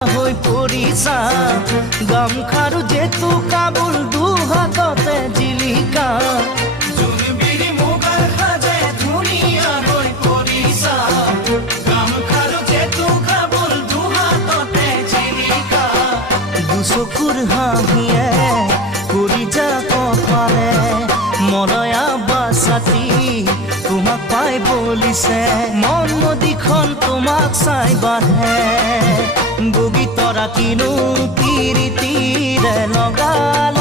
হৈ পৰিছা গামখাৰু জেতু কাবুল দুহাততে জিলিকা জোনবিৰি মুগাৰ সাজে ধুনীয়া হৈ পৰিছা গামখাৰু জেতু কাবুল দুহাততে জিলিকা দুচকুৰ হাঁহিয়ে কৰি যা কপালে মৰয়া বাছাতি তোমাক পাই বলিছে মন নদীখন তোমাক চাই বাঢ়ে বগী তৰা কিনো পিৰিতিৰে লগাল